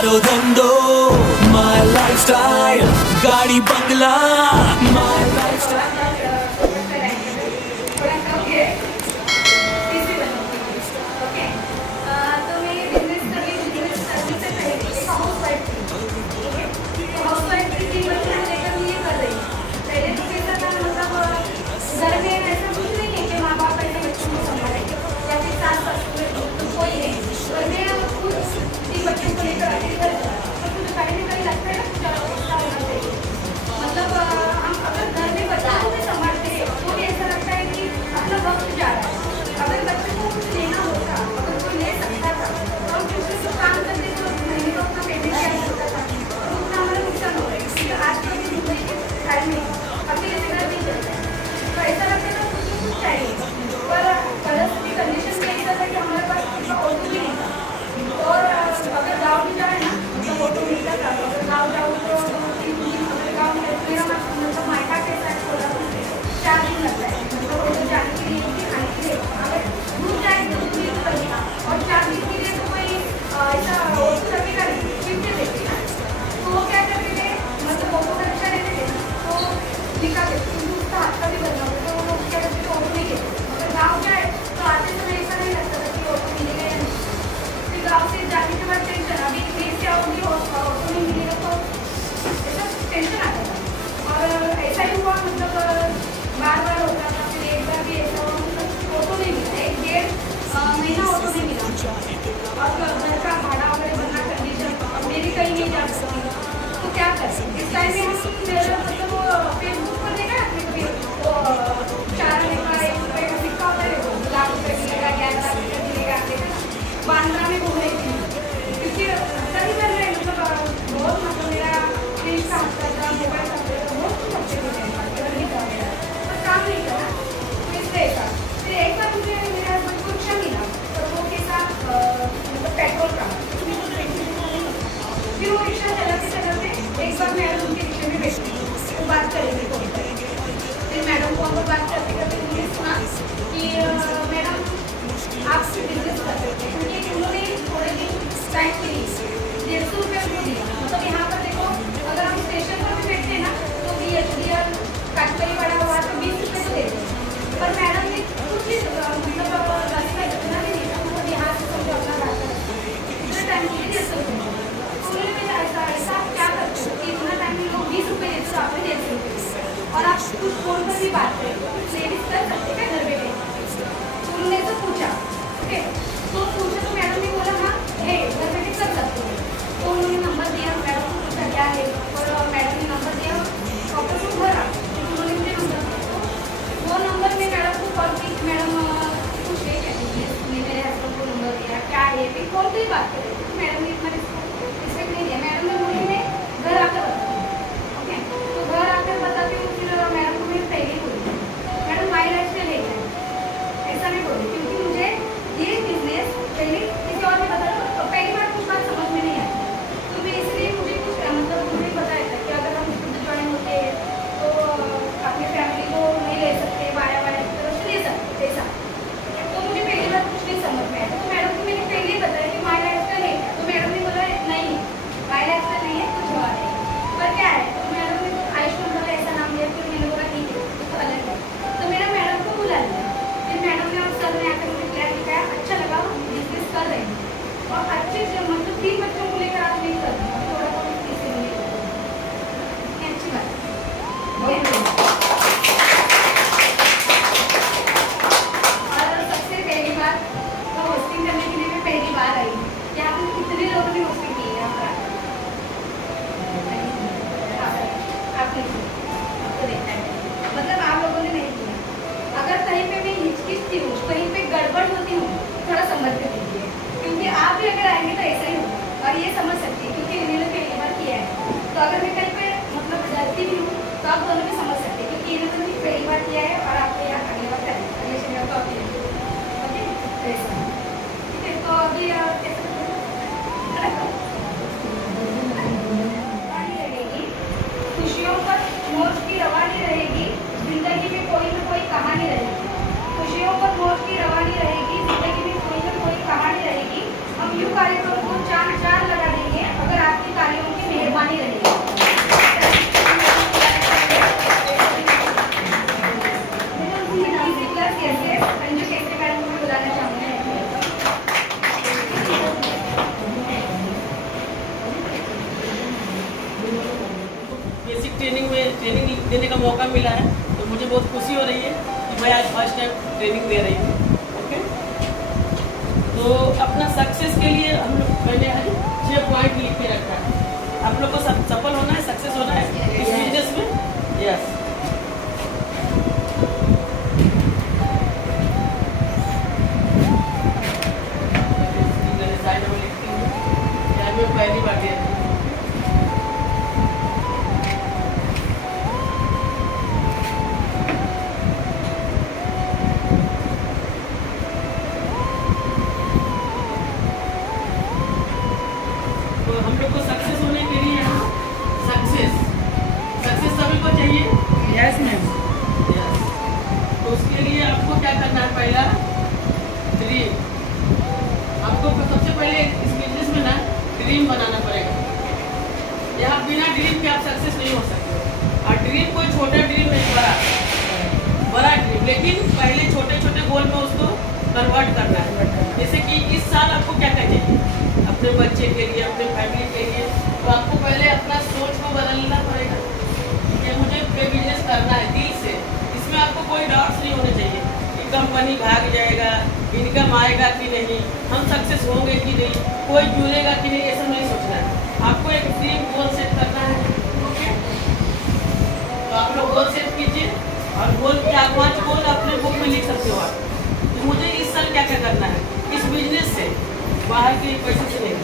कारो धंधो my lifestyle, गाड़ी बंगला माय लाइफस्टाइल। तो मुझे पहली बार कुछ नहीं समझ में आया, तो मैडम को मैंने पहले ही बताया कि माय लाइफस्टाइल बेसिक ट्रेनिंग देने का मौका मिला है, तो मुझे बहुत खुशी हो रही है कि मैं आज फर्स्ट टाइम ट्रेनिंग दे रही हूँ। ओके, तो अपना सक्सेस के लिए हम लोग मैंने आज 6 पॉइंट लिख के रखा है। आप लोग को सफल होना है, सक्सेस होना है इस बिजनेस में। यस, साइड में लिखती हूँ, मैं पहली बार दे रही हूँ। हम लोग को सक्सेस होने के लिए सक्सेस सभी को चाहिए। Yes ma'am. तो उसके लिए आपको क्या करना है, पहला ड्रीम। आपको सबसे पहले इस बिजनेस में ना ड्रीम बनाना पड़ेगा। यहाँ बिना ड्रीम के आप सक्सेस नहीं हो सकते। और ड्रीम कोई छोटा ड्रीम नहीं, बड़ा ड्रीम, लेकिन पहले छोटे छोटे गोल में उसको कन्वर्ट करना है। जैसे कि इस साल आपको क्या चाहिए अपने बच्चे के लिए, अपने फैमिली के लिए, तो आपको पहले अपना सोच को बदलना पड़ेगा कि मुझे बिजनेस करना है दिल से। इसमें आपको कोई डाउट्स नहीं होने चाहिए कि कंपनी भाग जाएगा, इनकम आएगा कि नहीं, हम सक्सेस होंगे कि नहीं, कोई जुड़ेगा कि नहीं, ये सब नहीं सोचना है। आपको एक ड्रीम गोल सेट करना है। ओके, तो आप लोग गोल सेट कीजिए, और गोल क्या 5 गोल अपने बुक में लिख सकते हो आप। तो मुझे इस साल क्या क्या करना है इस बिजनेस से, बाहर के पैसे से नहीं।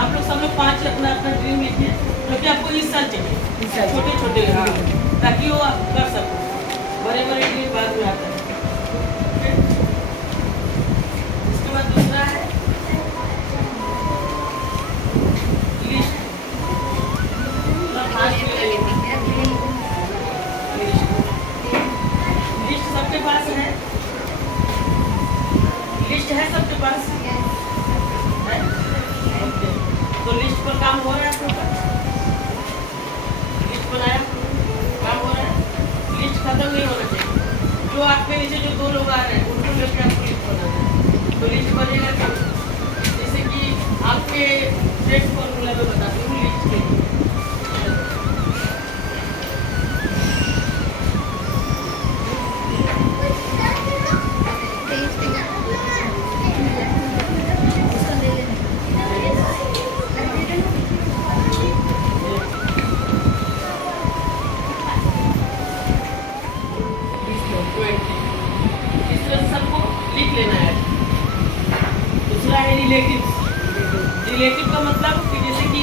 आप लोग सब लोग 5 अपना ड्रीम लिखिए जो कि आपको इस साल चाहिए, छोटे छोटे, हाँ, ताकि वो आप कर सको। बड़े बड़े ड्रीम बाद में आता है। इसके बाद दूसरा है लिस्ट। लिस्ट सबके पास है, लिस्ट है सबके पास है? ओके, तो लिस्ट पर काम हो रहा है आपके पास? लिस्ट बनाया, काम हो रहा है? लिस्ट खत्म नहीं होना चाहिए। जो आपके नीचे जो 2 लोग आ रहे हैं उनको लेकर आपको लिस्ट बनाना है। तो लिस्ट बनेगा तो जैसे कि आपके ट्रेड फॉर्मूला में बताती हूँ लिस्ट के लिए। रिलेटिव का मतलब कि जैसे कि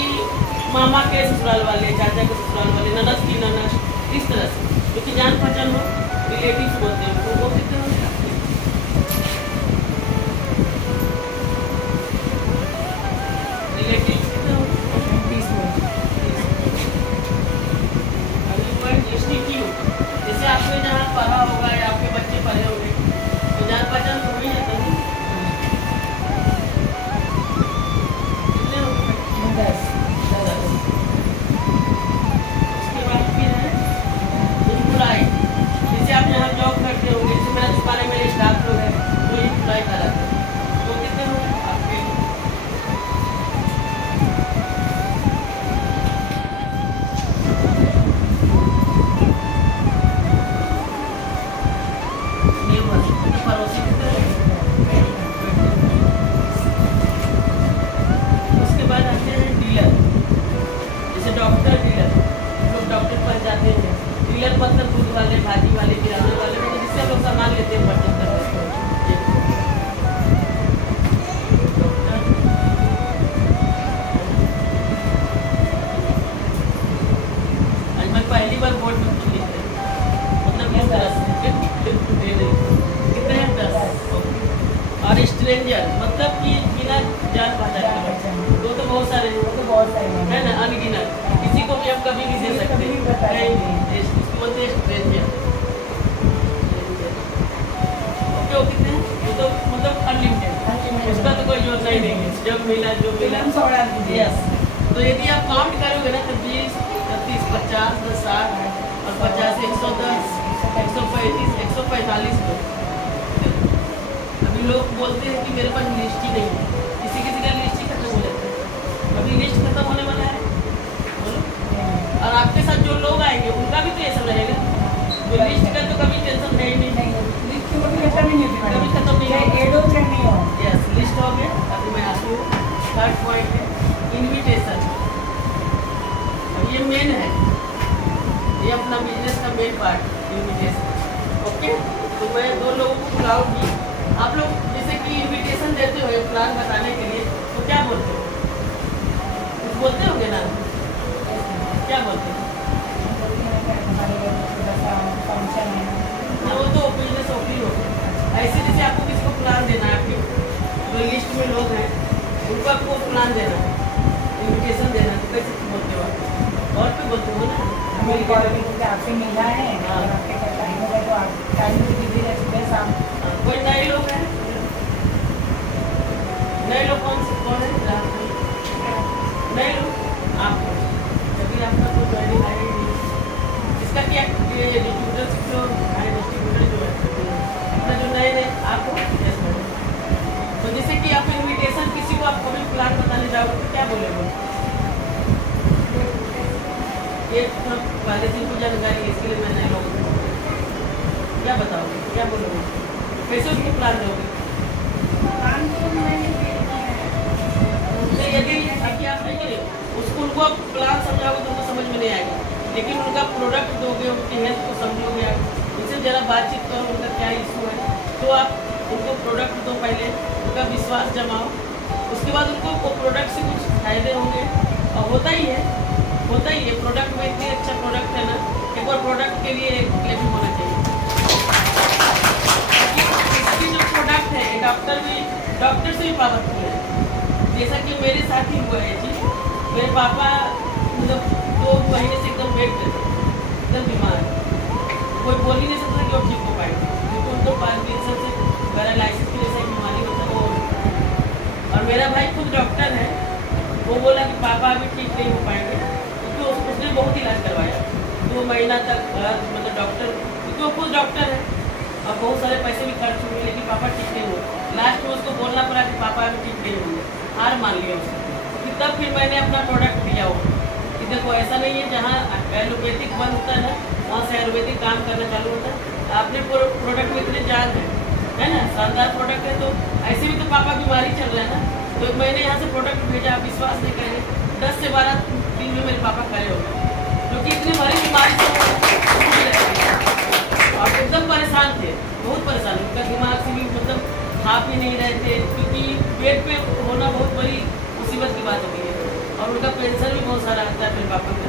मामा के ससुराल वाले, चाचा के ससुराल वाले, ननद की ननद, इस तरह से जो कि जान पहचान हो, रिलेटिव्स बोलते हैं। तो वो कितने होंगे आपके? रिलेटिव्स कितने होंगे? 30 होंगे। जैसे आपने जहाँ पढ़ा होगा या आपके बच्चे पढ़े होंगे तो जान पहचान हो ही जाता है। उसके बाद फिर है एम्प्लॉय। जैसे आप यहाँ जॉब करते होंगे, जैसे मेरा दुकान में मेरे स्टाफ लोग हैं वो एम्प्लॉय कराते हैं, तो कितने होंगे आपके? पड़ोसी कितने होंगे? उसके बाद आते हैं डीलर। जैसे डॉक्टर डीलर, लोग डॉक्टर पर जाते हैं। डीलर मतलब दूध वाले, भाजी वाले, किराने वाले, मतलब जिससे लोग सामान लेते हैं परचेज करते हैं। आज मैं पहली बार बोर्ड में कुछ लिखते हैं, मतलब इस तरह से कितने हैं? 10। और स्ट्रेंजर मतलब कि बिना जान पहचान के, वो तो बहुत सारे है ना, अनगिनत, किसी को भी हम कभी भी दे सकते हैं। स्ट्रेंजर। ओके, वो कितने हैं? वो तो मतलब अनलिमिटेड, उसका तो कोई जोड़ना ही नहीं है, जब मिला जो मिला। यस, तो यदि आप काउंट करोगे ना तो 20, 30, 50, 10, 60 और 50, 110, 135, 150 45 लोग। अभी लोग बोलते हैं कि मेरे पास लिस्ट ही नहीं है, किसी किसी का लिस्ट ही खत्म हो जाता है। अभी लिस्ट खत्म होने वाला है, बोलो। और आपके साथ जो लोग आएंगे उनका भी तो ये सब रहेगा। जो लिस्ट का तो कभी टेंशन है ही नहीं, लिस्ट कभी खत्म ही नहीं होती, कभी खत्म नहीं होगा। एडो नहीं हो। यस, लिस्ट हो गया। अभी मैं आती हूँ, थर्ड पॉइंट है इनविटेशन। अब ये मेन है, ये अपना बिजनेस का मेन पार्ट इनविटेशन। ओके, तो मैं 2 लोगों को बुलाऊंगी। आप लोग जैसे कि इनविटेशन देते हो प्लान बताने के लिए, तो क्या बोलते हो? कुछ बोलते होंगे ना, क्या बोलते हो? हाँ, वो तो बिजनेस ओपनिंग हो गया। ऐसे जैसे आपको किसी को प्लान देना है, आपके जो लिस्ट में लोग हैं उनको आपको प्लान देना है, इनविटेशन देना है, तो कैसे बोलते हो आप? और पे बोलते हो ना, हमें कॉल करके आपसे मिला है, हाँ। अगर आपके पास टाइम होगा तो आप टाइम भी दीजिएगा, सुबह शाम। कोई नए लोग हैं? नए लोग कौन है? नए लोग आप कभी आपका कोई ज्वाइनिंग आया ही नहीं। इसका क्या डिस्ट्रीब्यूटर जो है, डिस्ट्रीब्यूटर जो है अपना जो नए आपको यस मैडम। तो जैसे कि आप इनविटेशन किसी को आप कभी प्लान बताने जाओगे तो क्या बोलेंगे? ये तो पहले से को जानकारी है, इसके लिए मैं नए लोगों को क्या बताओगे, क्या बोलोगे, कैसे उसको प्लान दोगे? यदि अभी आप नहीं करें उसको, उनको आप प्लान समझाओगे तो उनको समझ में नहीं आएगा, लेकिन उनका प्रोडक्ट दोगे, उनकी हेल्थ को समझोगे, आप उनसे ज़रा बातचीत करो, उनका क्या इशू है, तो आप उनको प्रोडक्ट दो, पहले उनका विश्वास जमाओ, उसके बाद उनको वो प्रोडक्ट से कुछ फायदे होंगे। और होता ही है प्रोडक्ट में इतनी अच्छा प्रोडक्ट है ना, एक बार प्रोडक्ट के लिए एक क्लेम होना चाहिए। इसकी जो प्रोडक्ट है डॉक्टर से भी पावरफुल है। जैसा कि मेरे साथ ही हुआ है जी, मेरे पापा मतलब 2 महीने से एकदम बेड पे थे, एकदम बीमार, कोई बोल ही नहीं सकता कि वो ठीक हो पाएंगे, क्योंकि उनको पार्किंसन से पैरालाइसिस की जैसा बीमारी होता है वो। और मेरा भाई खुद डॉक्टर है, वो बोला कि पापा अभी ठीक नहीं हो पाएंगे, क्योंकि उसने बहुत इलाज करवाया 2 महीना तक, मतलब डॉक्टर, क्योंकि वो खुद डॉक्टर है और बहुत सारे पैसे भी खर्च हुए, लेकिन पापा ठीक नहीं हुए। लास्ट में उसको बोलना पड़ा कि पापा अभी ठीक नहीं होंगे, हार मान लिया उसने। तब फिर मैंने अपना प्रोडक्ट दिया हो कि देखो ऐसा नहीं है, जहाँ एलोपैथिक बंद होता है ना वहाँ से आयुर्वेदिक काम करना चालू होता है। आपने प्रोडक्ट में इतने जान है ना, शानदार प्रोडक्ट है, तो ऐसे भी तो पापा बीमारी चल रहा है ना, तो मैंने यहाँ से प्रोडक्ट भेजा, आप विश्वास नहीं करेंगे 10 से 12 दिन में मेरे पापा खड़े हो गए, क्योंकि इतनी बड़ी बीमारी से और एकदम परेशान थे, बहुत परेशान, उनका दिमाग से भी मतलब खा भी नहीं रहे थे, क्योंकि पेट पे होना बहुत बड़ी मुसीबत की बात होती है, और उनका पेंशन भी बहुत सारा आता है मेरे पापा का,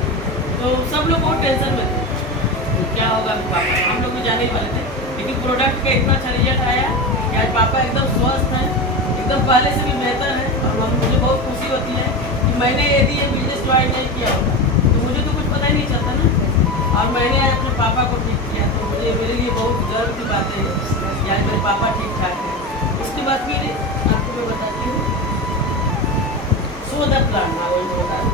तो सब लोग बहुत टेंशन में थे तो क्या होगा पापा, हम लोग भी जाने ही वाले थे, लेकिन प्रोडक्ट का इतना अच्छा रिजल्ट आया कि आज पापा एकदम स्वस्थ हैं, एकदम पहले से भी बेहतर है। और मुझे बहुत खुशी होती है कि मैंने यदि ये बिजनेस ज्वाइन नहीं किया होता तो मुझे तो कुछ पता ही नहीं चलता ना, और मैंने आज अपने पापा को ठीक किया, तो मुझे मेरे लिए बहुत गर्व की बात है कि आज मेरे पापा ठीक ठाक है। उसके बाद फिर आपको मैं बताती हूँ सो द प्लान, हाँ वही बता रही।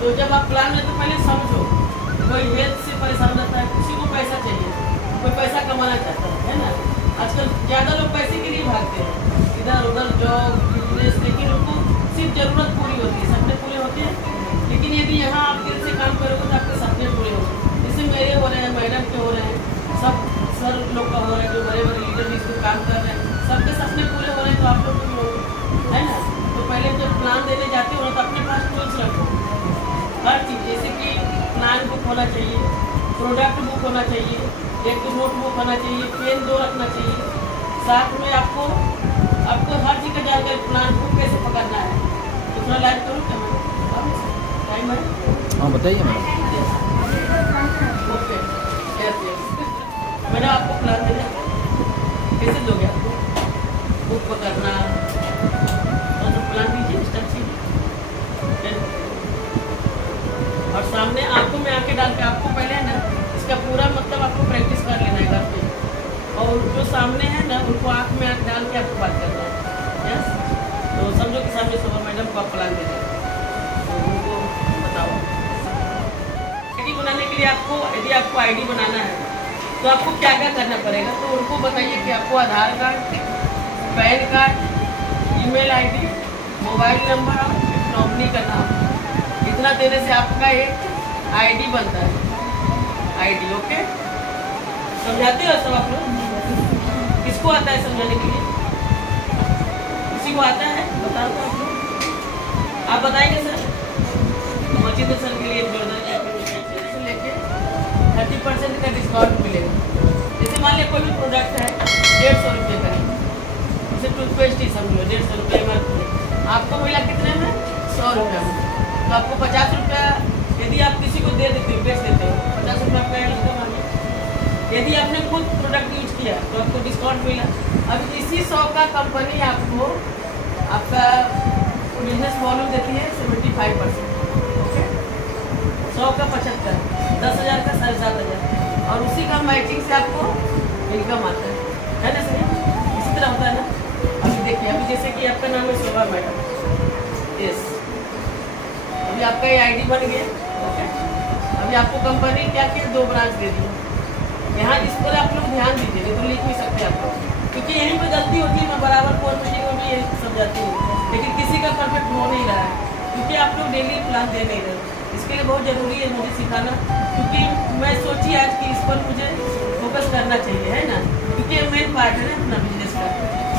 तो जब आप प्लान लेते पहले समझो, कोई हेल्थ से परेशान रहता है, किसी को पैसा चाहिए, कोई पैसा कमाना चाहता है ना, आजकल ज़्यादा लोग पैसे के लिए भागते हैं इधर उधर जॉब बिजनेस, लेकिन उनको सिर्फ ज़रूरत पूरी होती है, सपने पूरे होते हैं। लेकिन यदि यहाँ आप दिल से काम करोगे तो आपके सपने पूरे होंगे, जैसे मेरे हो रहे हैं, मैडम के हो रहे हैं, सब सर लोग का हो रहा है, जो बड़े बड़े लीडर भी इसको काम कर रहे हैं, सबके सपने पूरे हो रहे हैं, तो आप लोग भी होंगे, है ना। तो पहले जब प्लान देने जाते हो तो अपने पास टूल्स रखो, हर चीज़, जैसे कि प्लान बुक होना चाहिए, प्रोडक्ट बुक होना चाहिए, एक नोटबुक होना चाहिए, पेन 2 रखना चाहिए, साथ में आपको हर चीज़ का जानकारी, प्लान बुक कैसे पकड़ना है। तो थोड़ा लाइव करूँ क्या मैम, टाइम है? हाँ बताइए मैडम। ओके, मैडम आपको प्लान देना कैसे दोगे, आपको बुक पकड़ना, तो प्लान दीजिए स्टेप सीखिए, और सामने आंखों में आंखें डाल के आपको पहले है ना इसका पूरा मतलब आपको प्रैक्टिस कर लेना है घर पे, और जो सामने है ना उनको आंख में आंख डाल के आपको बात करना है। यस, तो समझो कि सामने सुपर मैडम को आप प्लान दे रहे हैं, तो उनको बताओ। आईडी बनाने के लिए आपको, यदि आपको आईडी बनाना है तो आपको क्या क्या करना पड़ेगा, तो उनको बताइए कि आपको Aadhaar card, PAN card, email ID, mobile number और नॉमिनी का नाम, इतना देने से आपका एक आईडी बनता है। आईडी ओके, समझाते हो सब आप लोग? किसको आता है समझाने के लिए? किसी को आता है? बता दो आप लोग, आप बताएंगे सर? मजीद सर के लिए जोरदार से लेके 30% का डिस्काउंट मिलेगा। जैसे मान लिया कोई भी प्रोडक्ट है 150 रुपये का, जैसे टूथपेस्ट ही समझ लो 150 रुपये में आपको मिला कितने में? 100 रुपये में। तो आपको 50 रुपया यदि आप किसी को दे देते हो, बेच देते हो, 50 रुपये आपका इनकम आ गया। यदि आपने खुद प्रोडक्ट यूज किया तो आपको डिस्काउंट मिला। अब इसी 100 का कंपनी आपको आपका बिजनेस वॉल्यूम देती है 75%। 100 का 75, 10,000 का 7,500, और उसी का मैचिंग से आपको इनकम आता है ना सही? इसी तरह होता है ना। अभी देखिए, अभी जैसे कि आपका नाम है शोभा मैडम, यस, अभी आपका ये आईडी बन गया। ओके, अभी आपको कंपनी क्या की 2 ब्रांच दे दी। यहाँ इस पर आप लोग ध्यान दीजिए, नहीं तो लिख नहीं सकते आप लोग, क्योंकि यहीं पर गलती होती है। मैं बराबर फोन मीटिंग में भी यही समझाती हूँ, लेकिन किसी का परफेक्ट हो नहीं रहा है, क्योंकि आप लोग डेली प्लान दे नहीं रहे। इसके लिए बहुत ज़रूरी है मुझे सिखाना, क्योंकि मैं सोची आज कि इस पर मुझे फोकस करना चाहिए, है ना, क्योंकि ये मेन पार्ट है ना अपना बिजनेस का।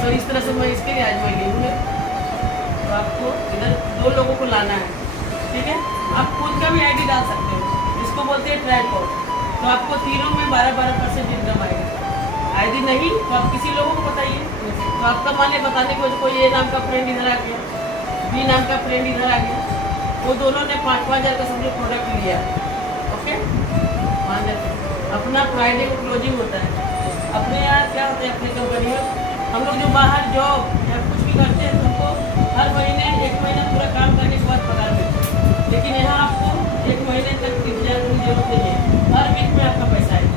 तो इस तरह से मैं इसके लिए आज मैं ली हूँ। तो आपको इधर 2 लोगों को लाना है, ठीक है? आप खुद का भी आईडी डाल सकते हो, इसको बोलते हैं ट्रायल कोड। तो आपको तीनों में 12% इनकम आएगा। आईडी नहीं तो आप किसी लोगों को बताइए। तो आपका मान लिया बताने की वजह कोई ए नाम का फ्रेंड इधर आ गया, बी नाम का फ्रेंड इधर आ गया, वो दोनों ने 5-5 हज़ार का समझो प्रोडक्ट लिया। ओके, 5 हज़ार अपना फ्राइडे को क्लोजिंग होता है। अपने यहाँ क्या होता है, अपनी कंपनी में हम लोग जो बाहर जॉब या कुछ भी करते हैं तो हमको हर महीने 1 महीना पूरा काम करने के बाद पगार मिलता है, लेकिन यहाँ आपको 1 महीने तक इंतजार करने की जरूरत नहीं है। हर वीक में आपका पैसा आएगा।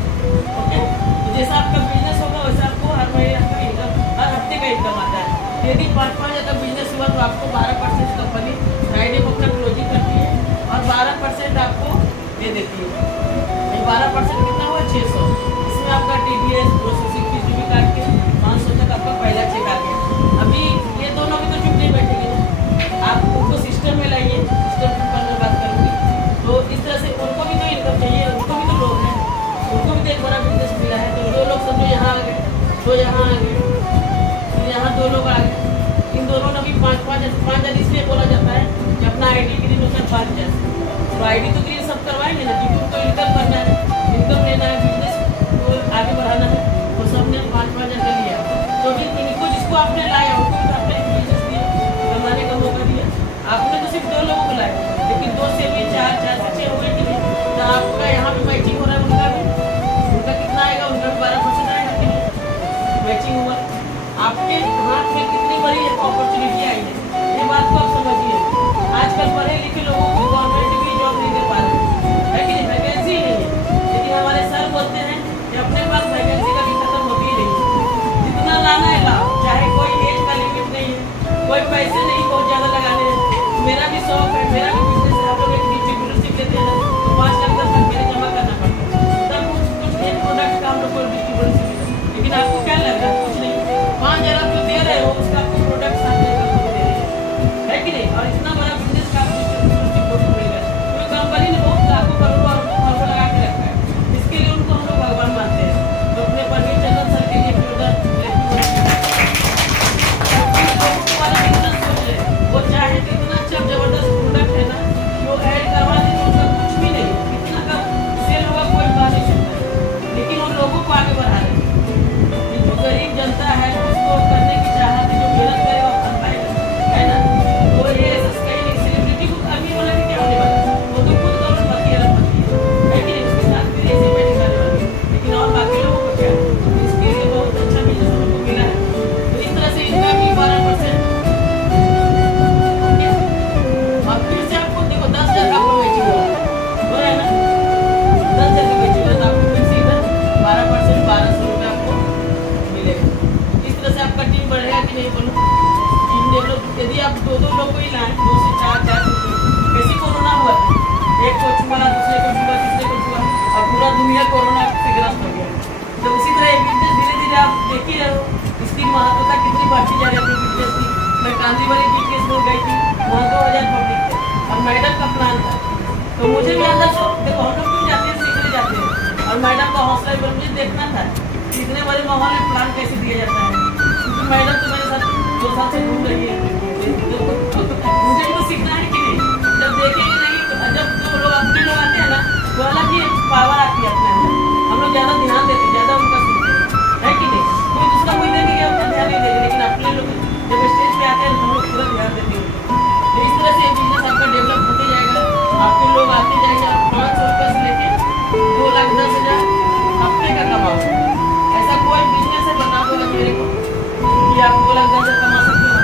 ओके, तो जैसा आपका बिजनेस होगा वैसा आपको हर महीने आपका इनकम, हर हफ्ते का इनकम आता है। यदि 5-5 हज़ार का बिजनेस हुआ तो आपको 12% कंपनी फ्राइडे को अपना क्लोजिंग करती है और 12% आपको दे देती है। 12% कितना हुआ? 600। इसमें आपका TDS प्रोसेसिंग फीस भी काट के 500 तक आपका पहला चेक आ गया। अभी ये दोनों भी तो चुप नहीं बैठेंगे ना, आप उनको सिस्टम में लाइए, सिस्टम के ऊपर मैं बात करूँगी। तो इस तरह से उनको भी तो इनकम चाहिए, उनको भी तो लोग हैं, उनको भी तो एक बड़ा बिजनेस मिला है। तो 2 लोग समझो यहाँ आ गए, 2 यहाँ आ गए, तो यहाँ 2 लोग आ गए। इन दोनों ने भी 5-5 हज़ार इसलिए बोला जाता है कि अपना आईडी ग्रीन होता है 5 हज़ार। तो आईडी तो ग्रीन सब करवाएंगे ना, क्योंकि उनको इनकम करना है, इनकम लेना है, बिजनेस को आगे बढ़ाना है। तो सबने 5-5 हज़ार का लिया। तो भी इनको जिसको आपने लाया उनको भी आपने बिजनेस दिया, कमाने का मौका दिया। आपने तो सिर्फ 2 लोगों को लाया, लेकिन 2 से भी 4, 4 से 6 हुए कि नहीं? तो आपका यहाँ भी मैचिंग हो रहा है, उनका भी, उनका कितना आएगा? उनका भी 12% आएगा कि नहीं? मैचिंग हुआ। आपके हाथ में कितनी बड़ी अपॉर्चुनिटी आई है, ये बात को आप समझिए। आजकल पढ़े लिखे लोगों को गवर्नमेंट भी जॉब नहीं दे पा रहे है कि नहीं? वैकेंसी ही नहीं है। लेकिन हमारे सर बोलते हैं कि अपने पास वैकेंसी कभी खत्म होती ही नहीं, जितना लाना है लाओ, चाहे कोई एज का लिमिट नहीं है, कोई पैसे नहीं बहुत ज़्यादा लगाने हैं। मेरा भी शौक है, मेरा भी बिजनेस है। आप लोग एक डिस्ट्रीब्यूटरशिप लेते हैं तो 5 लाख 10 लाख मेरे जमा करना पड़ता है, तब कुछ एक प्रोडक्ट का हम लोग को डिस्ट्रीब्यूटरशिप मिला। लेकिन आपको क्या लग रहा है? कुछ नहीं। 5 हज़ार आप जो दे रहे हो उसका आपको प्रोडक्ट 7 हज़ार का दे रहे हैं, है कि नहीं? और इतना बड़ा बिजनेस का आपको डिस्ट्रीब्यूटरशिप मिल रहा है। तो कंपनी ने बहुत लाखों करोड़ों अरबों लगा के रखा है, इसके लिए उनको हम लोग भगवान मानते हैं। तो अपने परवीन चंद्र सर के लिए वो चाहे कितना अच्छा जबरदस्त प्रोडक्ट है ना, वो ऐड करवा दे तो उनका कुछ भी नहीं, कितना का सेल होगा कोई बात नहीं सकता, लेकिन उन लोगों को आगे बढ़ा रहे हैं। जो गरीब जनता है उसको करने की चाहत है, जो मेहनत करेगा वो फल पाएगा, है ना? तो ये ऐसा कहीं नहीं, सेलिब्रिटी को अभी बोला कि क्या होने वाला, वो तो खुद करोड़पति अरबपति है कि नहीं? उसके साथ फिर ऐसे बैठे जाने वाले, लेकिन और बाकी लोगों को क्या? इसके लिए बहुत अच्छा बिजनेस उनको मिला है। तो इस तरह से इनका भी 12%। और फिर से आपको देखो 10 हज़ार का आपको मैचिंग हो रहा है ना, 10 हज़ार का मैचिंग हो रहा है, तो आपको फिर से इधर 12% 1200 बढ़ती जा रही थी बिजनेस की। मैं कांदी वाली बिजनेस में गई थी, वहाँ 2000 पब्लिक थे और मैडम का प्लान था। तो मुझे भी अंदर से देखो, हम लोग क्यों जाते हैं, सीखने जाते हैं, और मैडम का हौसला भी मुझे देखना था कि इतने बड़े माहौल में प्लान कैसे दिया जाता है। क्योंकि मैडम तो मेरे साथ 2 साल से घूम रही है, मुझे भी तो सीखना है कि नहीं। जब देखेंगे नहीं तो जब जो लोग अपने लोग आते हैं ना, तो अलग ही पावर आती है अपने अंदर। हम लोग ज़्यादा ध्यान देते हैं, ज़्यादा उनका सुनते हैं, है कि नहीं। कोई दूसरा कोई देखेंगे उतना ध्यान नहीं देंगे, लेकिन अपने लोग जब स्टेज पे आते हैं तो हम लोग पूरा ध्यान देते हैं। तो इस तरह से बिजनेस आपका डेवलप होते जाएगा, आपके लोग आते जाएंगे। आप 500 रुपये से लेके 2,10,000 हफ्ते का कमाओ। ऐसा कोई बिजनेस है बता दो मेरे को कि आप 2,10,000 कमा सकते हो।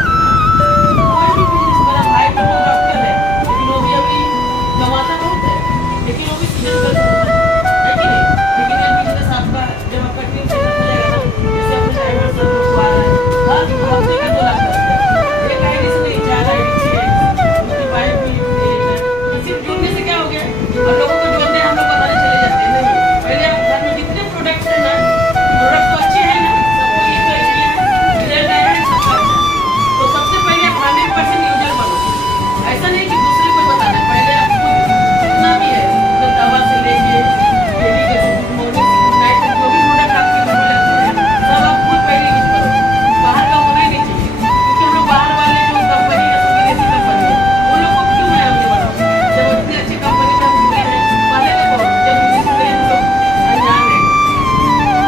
कोई भी बिजनेस, मेरा भाई तो डॉक्टर है, लेकिन वो भी अभी कमाता बहुत है, लेकिन वो भी सीजन कर सकता है कि नहीं। लेकिन ये बिजनेस आपका जब आपका टीम सेटअप हो जाएगा ना, जैसे अपने ड्राइवर सब लोग आ रहे हैं, हर हफ्ते का 2,10,000। एक आईडी से नहीं, 4 आईडी 6 आईडी, उसकी वाइफ भी सिर्फ जुड़ने से क्या हो गया, और लोगों को जोड़ने हम लोग बताने चले जाते हैं। नहीं, पहले आप घर में जितने प्रोडक्ट्स हैं ना, प्रोडक्ट तो अच्छे हैं ना, सबको ये तो चाहिए है, रिजल्ट आया है सबका। तो सबसे पहले आप 100% यूजर बनो। ऐसा नहीं कि दूसरे को बताना, पहले आप खुद जितना भी है, तो दवा से लेके डेली के गुड मॉर्निंग से गुड नाइट तक जो भी प्रोडक्ट आपके घर में लगते हैं, सब आप खुद पहले यूज करो। बाहर का होना ही नहीं चाहिए, क्योंकि हम लोग बाहर वाले जो कंपनी है, विदेशी कंपनी है, उन लोग को क्यों मैं हमने बनाऊँ। जब इतनी अच्छी कंपनी में हम जुड़े हैं, पहले का कौन, जब विदेश में हम लोग अनजान है,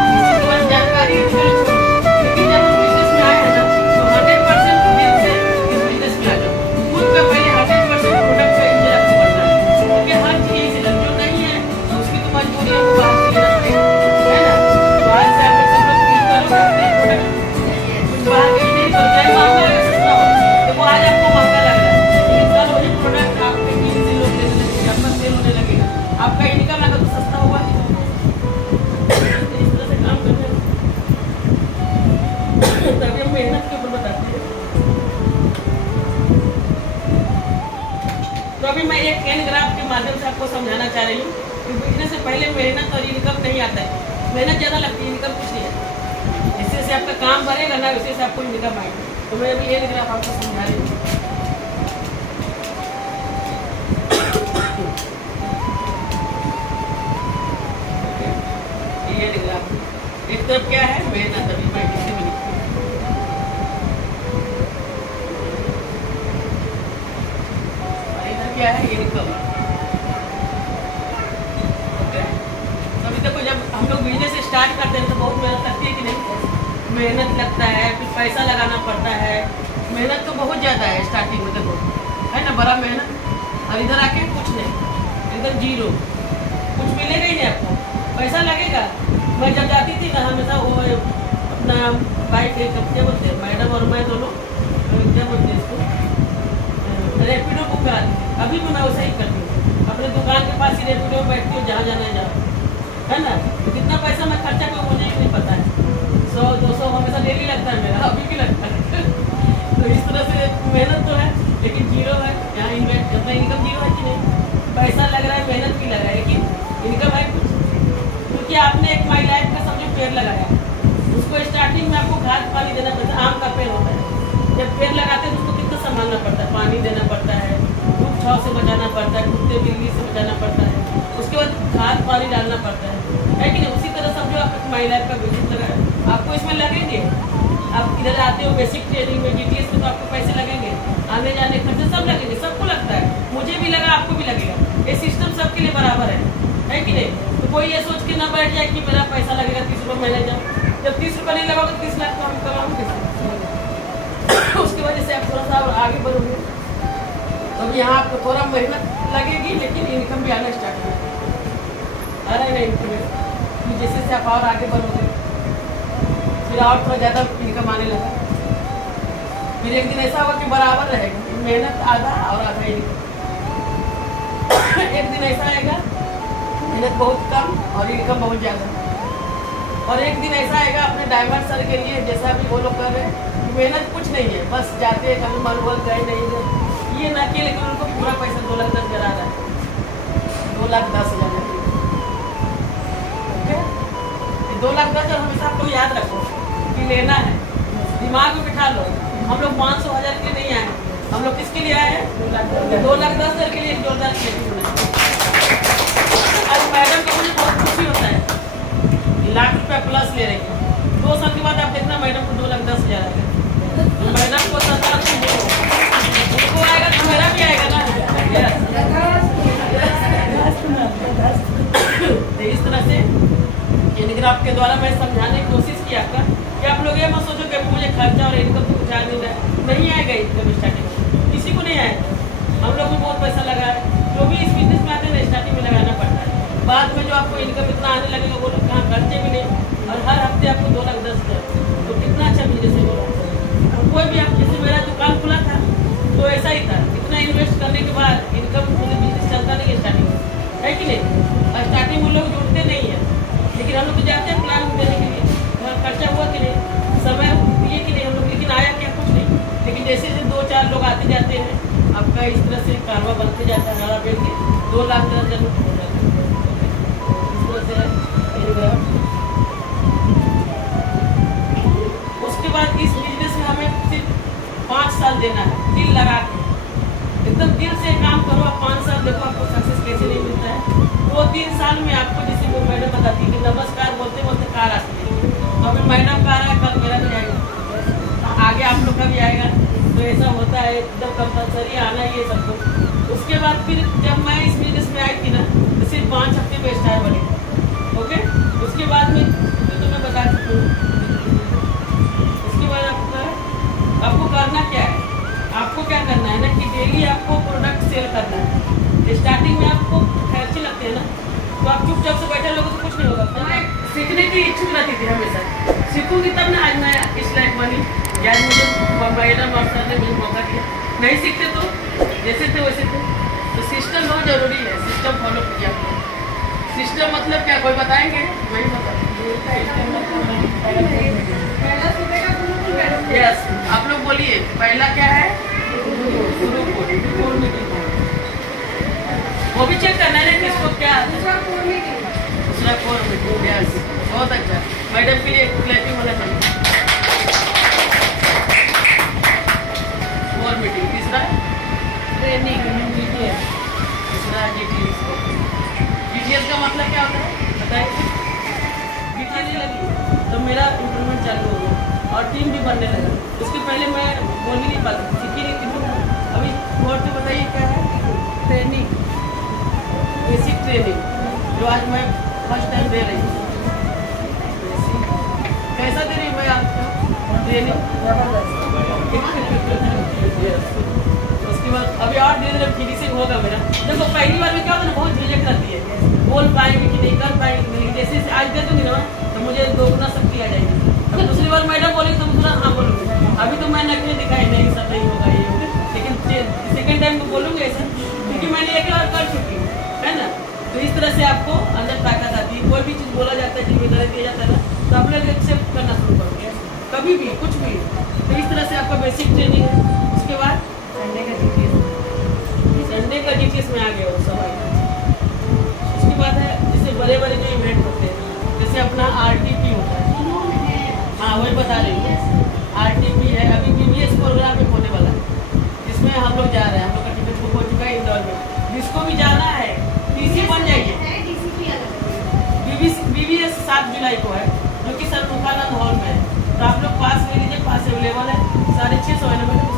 किसी के पास जानकारी है चलो छोड़ो। लेकिन जब हम बिजनेस में आए हैं ना, तो 100% दिल से इस बिजनेस में आ जाओ। खुद का पहले 100% प्रोडक्ट का यूज आपको करना है, क्योंकि हर चीज से जो नहीं है तो उसकी तो मजबूरी हमको बाहर से लेना पड़ेगा, है ना। तो आज से आप लोग सब लोग यूज करोगे अपने प्रोडक्ट, कुछ बाहर कहीं नहीं तो चाहे महंगा या सस्ता हो, तो वो आज आपको महंगा लग रहा है, लेकिन कल वही प्रोडक्ट आपके चीज से लोग लेने लगेंगे, आपका सेल होने लगेगा, आपका इनकम अगर तो सस्ता होगा नहीं। इस तरह से काम करते हैं, तभी हम मेहनत के ऊपर बताते हैं। तो अभी मैं एक कैन ग्राफ के माध्यम से आपको समझाना चाह रही हूँ कि बिजनेस से पहले मेहनत और इनकम नहीं आता है। मेहनत ज़्यादा लगती है, इनकम कुछ नहीं है। इससे से आपका काम बढ़ेगा ना, उसी से आपको इनकम आएगी। तो मैं अभी एक ग्राफ आपको समझा रही हूँ। ये ग्राफ एक तरफ क्या है, मेहनत, अभी मैं हिंदी में लिखती हूँ। और इधर क्या है, इनकम। ओके, अभी देखो जब हम लोग बिजनेस स्टार्ट करते हैं तो बहुत मेहनत लगती है कि नहीं। मेहनत लगता है, फिर पैसा लगाना पड़ता है, मेहनत तो बहुत ज़्यादा है स्टार्टिंग में, देखो है ना, बड़ा मेहनत। और इधर आके कुछ नहीं, एकदम जीरो, कुछ मिलेगा ही नहीं आपको, पैसा लगेगा। मैं जब जाती थी ना, हमेशा वो अपना बाइक क्या बोलते हैं, मैडम और मैं दोनों क्या बोलते हैं इसको, रैपिडो बुक कराती थी। अभी भी मैं वैसा ही करती हूँ, अपने दुकान के पास ही रैपिडो में बैठती हूँ, जहाँ जाना है जाओ, है ना। तो कितना पैसा मैं खर्चा करूँ मुझे भी नहीं पता है, 100-200 हमेशा डेली लगता है मेरा, अभी भी लगता है। तो इस तरह से मेहनत तो है, लेकिन जीरो है। यहाँ इन्वेस्ट अपना इनकम जीरो है कि नहीं, पैसा लग रहा है, मेहनत भी लग रहा है, लेकिन इनकम है कुछ। क्योंकि आपने एक माई लाइफ का समझो पेड़ लगाया, उसको स्टार्टिंग में आपको खाद पानी देना पड़ता है। आम का पेड़ होता है, जब पेड़ लगाते हैं तो उसको कितना संभालना पड़ता है, पानी देना पड़ता है, धूप छाव से बचाना पड़ता है, कुत्ते बिल्ली से बचाना पड़ता है, उसके बाद खाद पानी डालना पड़ता है कि नहीं। उसी तरह समझो आप माई लाइफ का बिजनेस लगाया, आपको इसमें लगेंगे। आप इधर आते हो बेसिक ट्रेनिंग में, GTS में, तो आपको पैसे लगेंगे, आने जाने खर्चे सब लगेंगे, सबको लगता है। मुझे भी लगा, आपको भी लगेगा। ये सिस्टम सबके लिए बराबर है कि नहीं। तो कोई ये सोच के ना बैठ जाए कि मेरा पैसा लगेगा 30 रुपये, मैं ले जाऊँ। जब 30 रुपये नहीं लगाओगे तो 30 लाख तो हम कमाऊँगे कैसे। उसकी वजह से आप थोड़ा सा आगे बढ़ोगे। तो यहाँ आपको थोड़ा मेहनत लगेगी, लेकिन इनकम भी आना स्टार्ट होगा। अरे नहीं इनकम जैसे से आप और आगे बढ़ोगे, फिर और थोड़ा ज़्यादा इनकम आने लगा। फिर एक दिन ऐसा होगा कि बराबर रहेगा, मेहनत आधा और आधा इनकम। एक दिन ऐसा आएगा मेहनत बहुत कम और इनकम बहुत ज़्यादा। और एक दिन ऐसा आएगा अपने डायमंड सर के लिए, जैसा भी वो लोग कर रहे हैं, मेहनत कुछ नहीं है, बस जाते हैं कभी मनोबल गए नहीं गए ये ना कि, लेकिन उनको पूरा पैसा 2,10,000 आ रहा है, 2,10,000। ओके, 2,10,000 हमेशा आपको याद रखो कि लेना है। दिमाग में बिठा लो, हम लोग 500,000 के लिए नहीं आए, हम लोग किसके लिए आए हैं? 2,10,000 के लिए एक जोरदार क्लेपिंग होना चाहिए। आज मैडम को मुझे बहुत खुशी होता है, लाख रुपया प्लस ले रही है। 2 साल के बाद आप देखना मैडम को 2,10,000 आएगा। मैडम को उनको आएगा तो मेरा भी आएगा ना। इस तरह से आपके द्वारा मैं समझाने की कोशिश किया आपका कि आप लोग ये मत सोचो कि मुझे खर्चा और इनकम तो कुछ आ नहीं आएगा। इनकम स्टार्टिंग में किसी को नहीं आएगा, हम लोग भी बहुत पैसा लगा है। जो भी इस बिजनेस में आते हैं स्टार्टिंग में लगाना पड़ता है, बाद में जो आपको इनकम इतना आने लगेगा वो लोग कहाँ खर्चे भी नहीं, और हर हफ्ते आपको 2,10,000, तो कितना अच्छा बिजनेस है। और कोई भी आप जैसे मेरा दुकान खुला था तो ऐसा ही था, इतना इन्वेस्ट करने के बाद इनकम बिजनेस चलता नहीं है स्टार्टिंग में, है कि नहीं? और स्टार्टिंग में लोग जुड़ते नहीं है, लेकिन हम लोग तो जाते हैं प्लान देने के लिए, खर्चा हुआ कि नहीं, समय दिए कि नहीं हम लोग, लेकिन आया क्या? कुछ नहीं। लेकिन जैसे जैसे 2-4 लोग आते जाते हैं, आपका इस तरह से कारवा बनते जाता है, हमारा बेल के 2,10,000 हो जाता है। इस तरह से उसके बाद इस बिजनेस में हमें सिर्फ 5 साल देना है, दिल लगा के एकदम दिल से काम करो। आप 5 साल देखो आपको सक्सेस कैसे नहीं मिलता है। 2-3 साल में आपको, जैसे वो मैडम बताती है कि नमस्कार बोलते बोलते कार आती है, तो अभी मैडम का आ रहा है, कल मेरा भी आएगा, आगे आप लोग का भी आएगा। तो ऐसा होता है, एकदम कंपलसरी आना ही है सबको। उसके बाद फिर जब मैं इस बिजनेस में आई थी ना, तो सिर्फ 5 हफ्ते में स्टार बने। ओके, उसके बाद में तो मैं बता चुकी हूँ। उसके बाद आपको करना क्या है? आपको क्या करना है ना कि डेली आपको प्रोडक्ट सेल करना है। स्टार्टिंग में आपको खर्चे लगते हैं ना, तो आप चुपचाप से बैठे लोगों तो कुछ नहीं होगा। तो मैं सीखने की इच्छुक रहती थी हमेशा, सीखूंगी तब ना आज मैं इस लायक बनी। यार मुझे मैडम और सर ने मुझे मौका दिया, नहीं सीखते तो जैसे थे वैसे थे। तो सिस्टम बहुत जरूरी है, सिस्टम फॉलो किया। सिस्टम मतलब क्या, कोई बताएंगे? वही यस, आप लोग बोलिए, पहला क्या है? वो भी चेक करना है किसको क्या। दूसरा कोर मीटिंग। यस, बहुत अच्छा। मैडम के लिए क्लैपिंग होना चाहिए। Core meeting. तीसरा ट्रेनिंग, तीसरा GTS। GTS का मतलब क्या होता है बताइए? GTS लगी तो मेरा इम्प्रूवमेंट चालू हो गया और टीम भी बनने लगा। उसके पहले मैं बोल ही नहीं पाती, सीखी नहीं थी। अभी और तो बताइए क्या है? ट्रेनिंग, बेसिक ट्रेनिंग, जो आज मैं फर्स्ट टाइम दे रही हूँ। कैसा दे रही हूँ मैं आपको ट्रेनिंग? उसके बाद अभी और धीरे धीरे फिनिशिंग होगा मेरा। देखो पहली बार में क्या होता है ना, बहुत झिझक रहती है, बोल पाएंगे कि नहीं, कर पाएंगे नहीं। जैसे आज दे दूँगी ना तो मुझे दोगुना शक्ति आ जाएगी। अब दूसरी बार मैडम बोलेगी तो दूसरा हाँ बोलूँगी। अभी तो मैं नकली दिखाई नहीं, सब नहीं होगा ये, लेकिन सेकेंड टाइम को बोलूँगी ऐसा, क्योंकि मैंने एक बार कर चुकी हूँ, है ना। तो इस तरह से आपको अंदर ताकत आती है। कोई भी चीज़ बोला जाता है, जिम्मेदारी दिया जाता है ना, तो आप लोग एक्सेप्ट करना शुरू करोगे कभी भी, कुछ भी। तो इस तरह से आपका बेसिक ट्रेनिंग है। उसके बाद संडे का GTS में आ गया वो सब आएगा। उसके बाद है जैसे बड़े बड़े जो इवेंट होते हैं, जैसे अपना RTP होता है, हाँ वही बता रही हूँ। RTP है, अभी BBS प्रोग्राम में होने वाला है, जिसमें हम लोग जा रहे हैं। हम लोग का टिकट बुक हो चुका है इंदौर में। जिसको भी जाना है TC बन जाइए। BBS 7 जुलाई को है, जो कि सरमुखानंद हॉल में है। तो आप लोग पास ले लीजिए, पास अवेलेबल है। 650 है ना मैडम?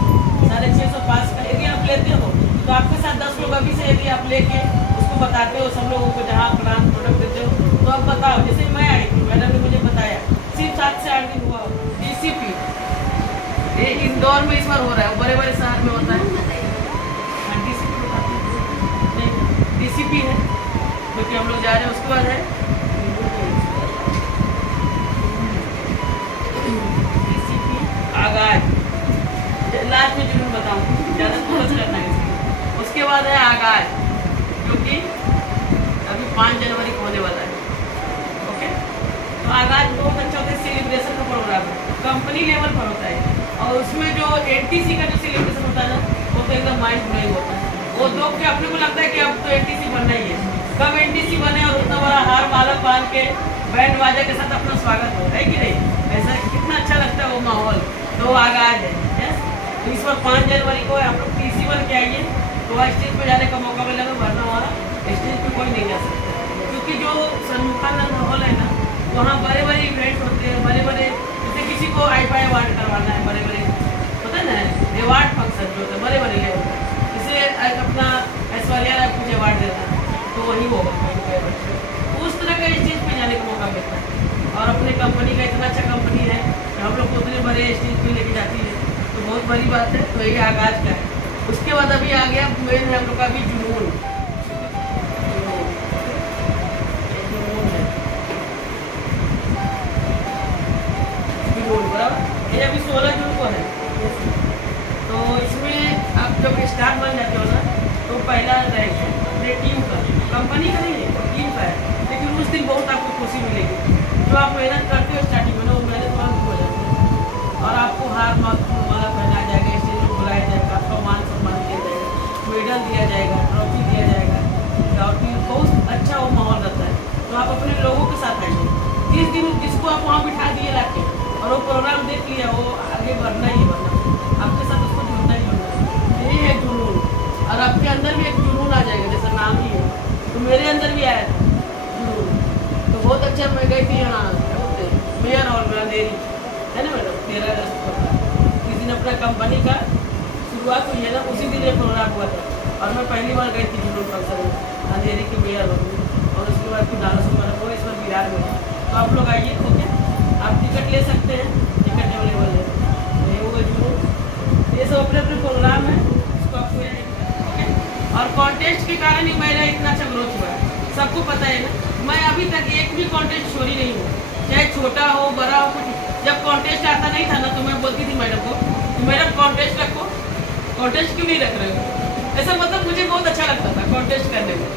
650 पास का यदि आप लेते हो तो आपके साथ 10 लोग अभी से यदि आप लेके उसको बताते हो, सब लोगों को जहाँ प्लान प्रोडक्ट देते हो, तो आप बताओ। जैसे मैं आई थी, मैडम ने मुझे बताया, सिर्फ 7 से 8 दिन हुआ। DCP ये इंदौर में इस बार हो रहा है, बड़े बड़े शहर में होता है। DCP है क्योंकि हम लोग जा रहे हैं। उसके बाद है DCP आगाज, लास्ट में जरूर बताऊँ, ज़्यादा फोकस करना है इसमें। उसके बाद है आगाज, जो कि अभी 5 जनवरी को होने वाला है। ओके, तो आगाज बहुत अच्छा होता है, सेलिब्रेशन का प्रोग्राम है, कंपनी लेवल पर होता है। और उसमें जो NTC का जो सेलिब्रेशन होता है ना, वो तो एकदम माइंड ब्लोइंग होता है। वो तो कि अपने को लगता है कि अब तो NTC बनना ही है। कब NTC बने और उतना बड़ा हार माला बांध के बैंड बाजा के साथ अपना स्वागत हो, है कि नहीं? ऐसा कितना अच्छा लगता है वो माहौल। वहाँ स्टेज पे जाने का मौका मिलेगा, वरना हमारा स्टेज पे कोई नहीं जा सकता, क्योंकि जो सन्मुखानंद हॉल है ना, वहाँ बड़े बड़े इवेंट होते हैं, बड़े बड़े, जैसे किसी को IFI अवार्ड करवाना है, बड़े बड़े पता है ना अवार्ड फंक्शन जो होते हैं बड़े बड़े लेवल पर, जैसे अपना ऐश्वर्या राय कुछ अवार्ड देना है तो वही होगा, उस तरह का स्टेज पे जाने का मौका मिलता है। और अपने कंपनी का इतना अच्छा कंपनी है कि हम लोग को उतने बड़े स्टेज पे लेके जाती है, तो बहुत बड़ी बात है। तो ये आगाज का है। उसके बाद अभी आ गया मेन है हम लोग का अभी जुनून है, बराबर, ये अभी 16 जून को है। तो इसमें आप जब स्टार बन जाते हो ना, तो पहला रैंक है अपने टीम का, कंपनी का नहीं है, टीम का है। लेकिन उस दिन बहुत आपको खुशी मिलेगी, जो आप मेहनत करते हो स्टार्टिंग में ना, वो मेहनत तुरंत हो जाती है। और आपको हार माला पहनाया जाएगा, स्टेज में बुलाया जाएगा, आपका मान सम्मान दिया जाएगा, मेडल दिया जाएगा, ट्रॉफी दिया जाएगा, और बहुत अच्छा वो माहौल रहता है। तो आप अपने लोगों के साथ आइए, जिस दिन जिसको आप वहाँ बिठा दिए लाके और वो प्रोग्राम देख लिया, वो आगे बढ़ना ही बढ़ना, आपके साथ उसको जुड़ना ही जुड़ना। यही है जुनून, और आपके अंदर भी एक जुनून आ जाएगा, जैसा नाम ही है। तो मेरे अंदर भी आया था जुनून, तो बहुत अच्छा। मैं गई थी यहाँ मेयर हॉल में, अंधेरी है ना मैडम, 13 अगस्त को किस दिन अपना कंपनी का शुरुआत हुई है ना, उसी दिन ये प्रोग्राम हुआ था। और मैं पहली बार गई थी जुनून फंक्शन में, अंधेरी की मेयर हॉल में, और उसके बाद फिर डांस वगैरह हुआ इस बार बिहार में। तो आप लोग आइए, ओके, आप टिकट ले सकते हैं, टिकट अवेलेबल है। ये होगा जुनून, ये सब अपने अपने प्रोग्राम है, इसको आपको ओके। और कॉन्टेस्ट के कारण ही मेरा इतना अच्छा ग्रोथ हुआ है, सबको पता है ना। मैं अभी तक एक भी कॉन्टेस्ट छोड़ी नहीं हूँ, चाहे छोटा हो बड़ा हो। कुछ जब कॉन्टेस्ट आता नहीं था ना, तो मैं बोलती थी मैडम को, मैडम कॉन्टेस्ट रखो, कॉन्टेस्ट क्यों नहीं रख रहे हो, ऐसा मतलब मुझे बहुत अच्छा लगता था कॉन्टेस्ट करने में।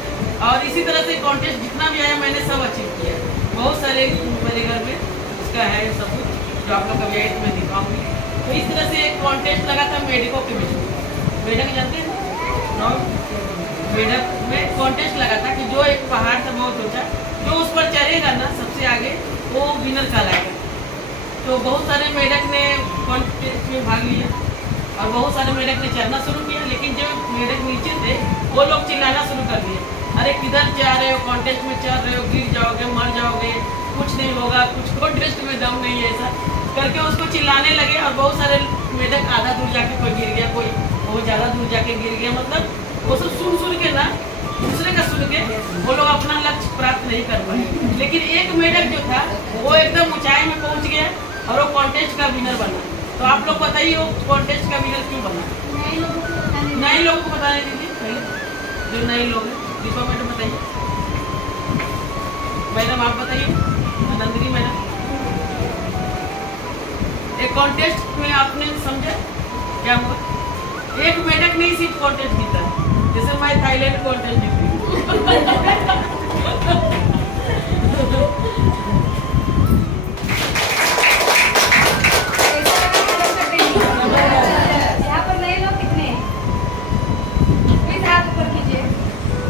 और इसी तरह से कॉन्टेस्ट जितना भी आया मैंने सब अचीव किया। बहुत सारे मेरे घर में इसका है सब कुछ, जो आप लोग कभी आए तो मैं दिखाऊंगी। तो इस तरह से एक कॉन्टेस्ट लगा था मेढकों के बीच में, मेढक जानते हैं, मेढक में कॉन्टेस्ट लगा था कि जो एक पहाड़ था बहुत ऊंचा, जो उस पर चढ़ेगा ना सबसे आगे, वो विनर कहलाएगा। तो बहुत सारे मेढक ने कॉन्टेस्ट में भाग लिया और बहुत सारे मेढक ने चढ़ना शुरू किया, लेकिन जो मेढक नीचे थे वो लोग चिल्लाना शुरू कर दिए, अरे किधर जा रहे हो, कॉन्टेस्ट में चल रहे हो, गिर जाओगे, मर जाओगे, कुछ नहीं होगा, कुछ कॉन्टेस्ट में दम नहीं है, ऐसा करके उसको चिल्लाने लगे। और बहुत सारे मेढक आधा दूर जाके कोई गिर गया, कोई बहुत ज़्यादा दूर जाके गिर गया। मतलब वो सब सुन के ना, दूसरे का सुन के वो लोग अपना लक्ष्य प्राप्त नहीं कर पाए। लेकिन एक मेढक जो था वो एकदम ऊंचाई में पहुंच गया और वो कॉन्टेस्ट का विनर बना। तो आप लोग बताइए वो कॉन्टेस्ट का विनर क्यों बना? नए लोगों को बताने दीजिए पहले, जो नए लोग हैं। दीपा मैडम बताइए, मैडम आप बताइए, नंदिनी मैडम। एक कॉन्टेस्ट में आपने समझा क्या हुआ? एक मेढक नहीं सिर्फ कॉन्टेस्ट जीता, जैसे मैं थाईलैंड कॉन्टेस्ट जीती। यहाँ पर नए लोग कितने हैं? प्लीज हाथ ऊपर कीजिए।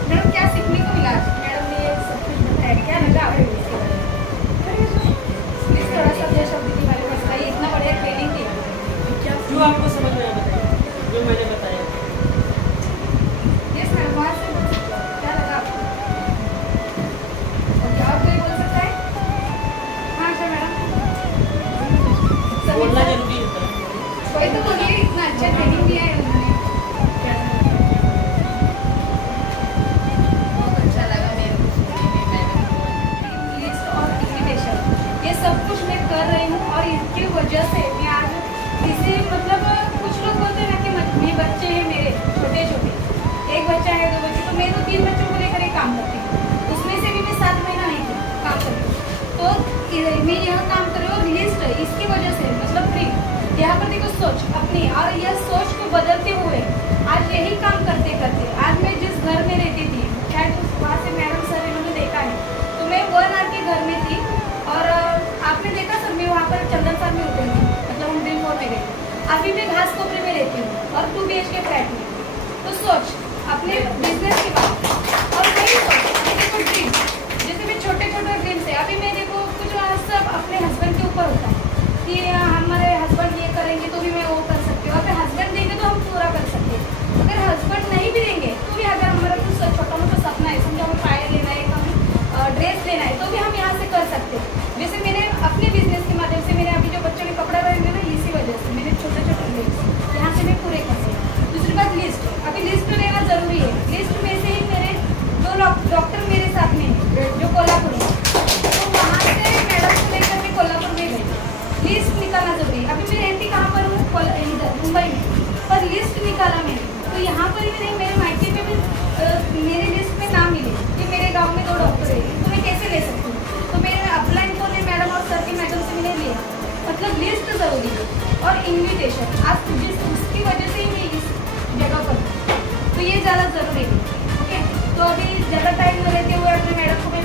मैडम क्या सीखने को मिला? मैडम ने ये सब कुछ बताया, क्या लगा आपको? प्लीज थोड़ा सा अपने शब्द के बारे में बताइए, इतना बढ़िया ट्रेनिंग दी, क्या जो आपको समझ में आया बताइए, जो मैंने बताया। यस मैडम, वहाँ से क्या लगा आपको? और क्या और कोई बोल सकता है? हाँ अच्छा मैडम, बोलना जरूरी होता है। कोई तो बोलिए, इतना अच्छा ट्रेनिंग दिया है उन्होंने। बहुत अच्छा लगा मेरे को मैडम को। लिस्ट और इन्विटेशन ये सब कुछ मैं कर रही हूँ, और इसकी वजह से मैं आज इसे मतलब कुछ लोग बोलते हैं ना कि ये बच्चे हैं मेरे छोटे छोटे, एक बच्चा है, 2 बच्चे, तो मैं तो 3 बच्चों को लेकर एक काम करती हूँ। उसमें से भी मैं 7 महीना नहीं थी काम करती हूँ। तो मैं यह काम कर रही हूँ लिस्ट, इसकी वजह से मतलब फ्री। यहाँ पर देखो सोच अपनी, और यह सोच को बदलते हुए आज यही काम करते करते आज मैं जिस घर में रहती थी, शायद वहाँ से मैडम सर इन्होंने देखा है, तो मैं 1 आर के घर में थी। और आपने देखा सर, मैं वहाँ पर चंदन साहब में उतरी थी, मतलब हम ड्रीम 4 में गई। अभी मैं घास कोपरे में रहती हूँ और 2 BHK फ्लैट में। तो सोच अपने बिजनेस की बात, और वही सोच अभी देखो ड्रीम, जैसे मैं छोटे छोटे ड्रीम से अभी मैं देखो कुछ सब अपने हस्बैंड के ऊपर होता है कि हमारे हस्बैंड ये करेंगे तो भी मैं वो कर सकती हूँ, अगर हस्बैंड देंगे तो हम पूरा कर सकते हैं। अगर हस्बैंड नहीं भी देंगे बोलिए और इन्विटेशन। आज जिस उसकी वजह से ही मैं इस जगह पर हूँ, तो ये ज़्यादा ज़रूरी है। ओके, तो अभी ज़्यादा टाइम न लेते हुए अपने मैडम को मैं